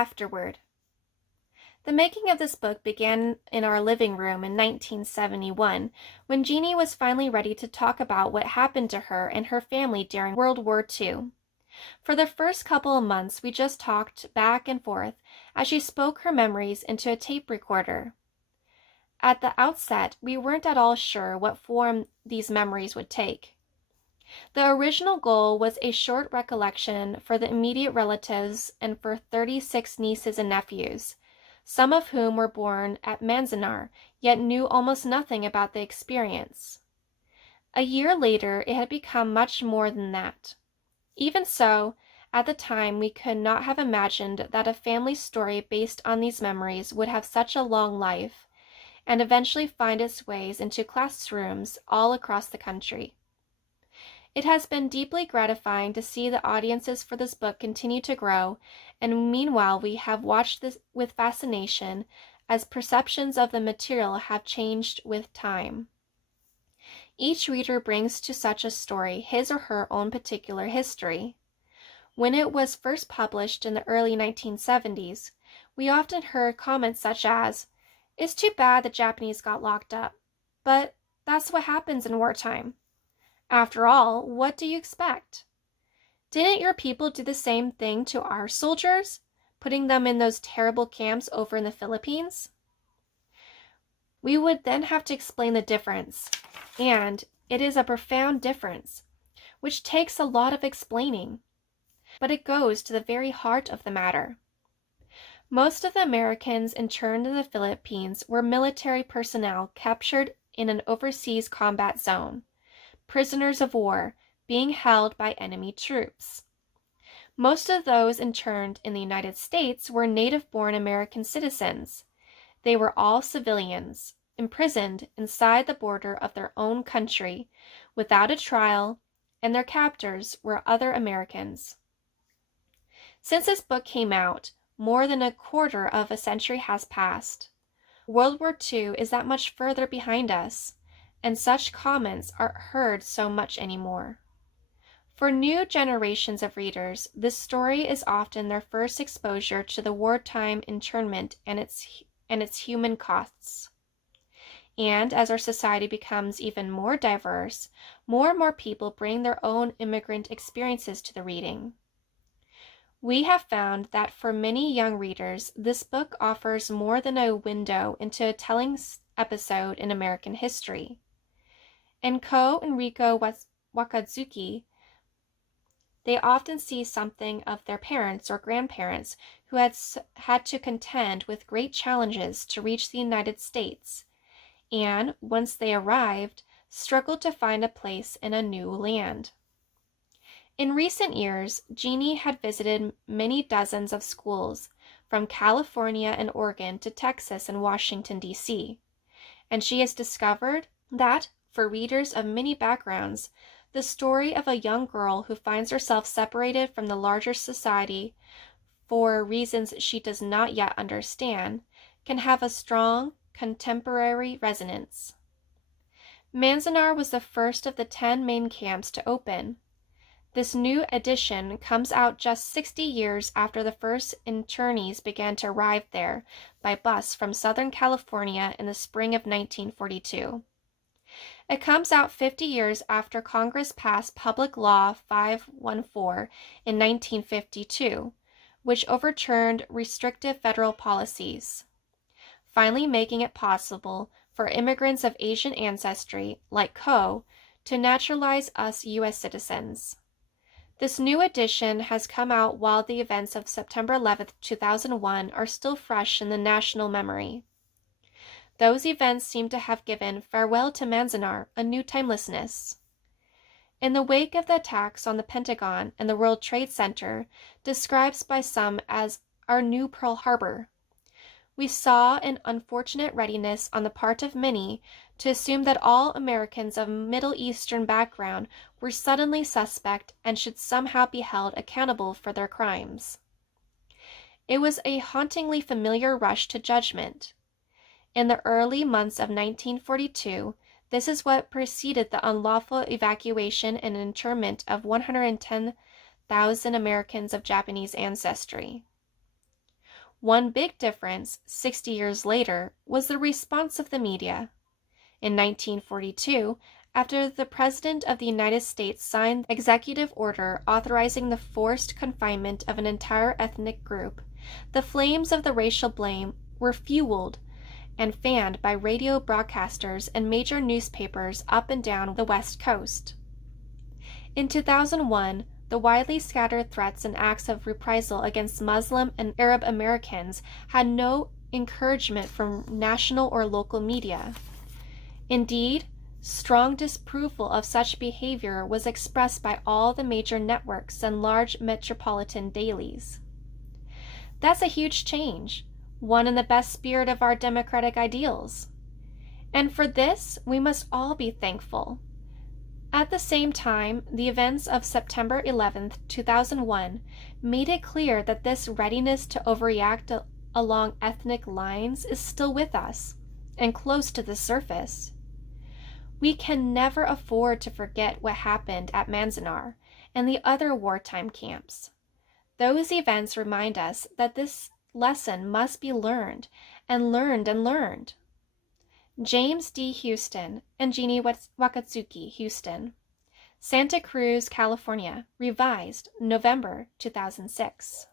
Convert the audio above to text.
Afterword. The making of this book began in our living room in 1971, when Jeanne was finally ready to talk about what happened to her and her family during World War II. For the first couple of months, we just talked back and forth as she spoke her memories into a tape recorder. At the outset, we weren't at all sure what form these memories would take. The original goal was a short recollection for the immediate relatives and for 36 nieces and nephews, some of whom were born at Manzanar, yet knew almost nothing about the experience. A year later, it had become much more than that. Even so, at the time, we could not have imagined that a family story based on these memories would have such a long life, and eventually find its ways into classrooms all across the country. It has been deeply gratifying to see the audiences for this book continue to grow, and meanwhile we have watched this with fascination as perceptions of the material have changed with time. Each reader brings to such a story his or her own particular history. When it was first published in the early 1970s, we often heard comments such as, "It's too bad the Japanese got locked up, but that's what happens in wartime. After all, what do you expect? Didn't your people do the same thing to our soldiers, putting them in those terrible camps over in the Philippines?" We would then have to explain the difference, and it is a profound difference, which takes a lot of explaining, but it goes to the very heart of the matter. Most of the Americans interned in the Philippines were military personnel captured in an overseas combat zone, prisoners of war being held by enemy troops. Most of those interned in the United States were native-born American citizens. They were all civilians, imprisoned inside the border of their own country without a trial, and their captors were other Americans. Since this book came out, more than a quarter of a century has passed. World War II is that much further behind us, and such comments aren't heard so much anymore. For new generations of readers, this story is often their first exposure to the wartime internment and its human costs. And as our society becomes even more diverse, more and more people bring their own immigrant experiences to the reading. We have found that for many young readers, this book offers more than a window into a telling episode in American history. In Enrico Wakatsuki, they often see something of their parents or grandparents who had to contend with great challenges to reach the United States, and, once they arrived, struggled to find a place in a new land. In recent years, Jeanne had visited many dozens of schools, from California and Oregon to Texas and Washington, D.C., and she has discovered that, for readers of many backgrounds, the story of a young girl who finds herself separated from the larger society for reasons she does not yet understand can have a strong contemporary resonance. Manzanar was the first of the 10 main camps to open. This new edition comes out just 60 years after the first internees began to arrive there by bus from Southern California in the spring of 1942. It comes out 50 years after Congress passed Public Law 514 in 1952, which overturned restrictive federal policies, finally making it possible for immigrants of Asian ancestry, like Ko, to naturalize us U.S. citizens. This new edition has come out while the events of September 11, 2001 are still fresh in the national memory. Those events seem to have given Farewell to Manzanar a new timelessness. In the wake of the attacks on the Pentagon and the World Trade Center, described by some as our new Pearl Harbor, we saw an unfortunate readiness on the part of many to assume that all Americans of Middle Eastern background were suddenly suspect and should somehow be held accountable for their crimes. It was a hauntingly familiar rush to judgment. In the early months of 1942, this is what preceded the unlawful evacuation and internment of 110,000 Americans of Japanese ancestry. One big difference, 60 years later, was the response of the media. In 1942, after the President of the United States signed the executive order authorizing the forced confinement of an entire ethnic group, the flames of the racial blame were fueled and fanned by radio broadcasters and major newspapers up and down the West Coast. In 2001, the widely scattered threats and acts of reprisal against Muslim and Arab Americans had no encouragement from national or local media. Indeed, strong disapproval of such behavior was expressed by all the major networks and large metropolitan dailies. That's a huge change, one in the best spirit of our democratic ideals. And for this, we must all be thankful. At the same time, the events of September 11, 2001, made it clear that this readiness to overreact along ethnic lines is still with us and close to the surface. We can never afford to forget what happened at Manzanar and the other wartime camps. Those events remind us that this lesson must be learned and learned and learned. James D. Houston and Jeanne Wakatsuki Houston. Santa Cruz, California. Revised, November 2006.